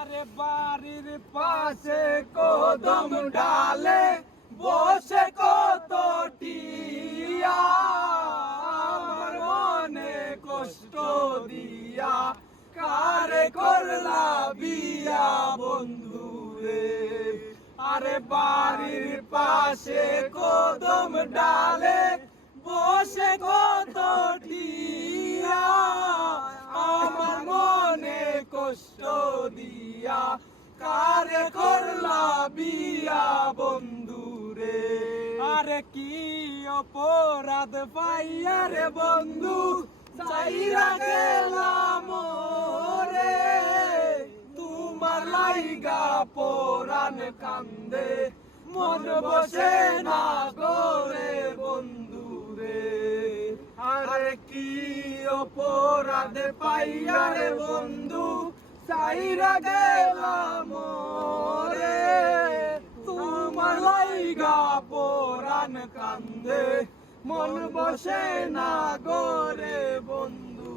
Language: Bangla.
আরে বাড়ির পাশে কদম ডালে বসে কত টিয়া আমার মনে কষ্ট দিয়া কারে করলা বিয়া বন্ধু রে। আরে বাড়ির পাশে কদম ডালে বসে কত টিয়া আমার মনে কষ্ট দিয়া কারে করলা বিয়া বন্ধু রে। আরে কি অপরাধ পাইয়া রে বন্ধু চাইরা গেলাম রে তোমার লাইগা পরাণ কান্দে মন বসে না করে বন্ধু রে। আরে কি অপরাধ পাইয়া রে বন্ধু চাইরা গেলাম রে তোমার লাইগা পরাণ কান্দে মন বসে না করে বন্ধু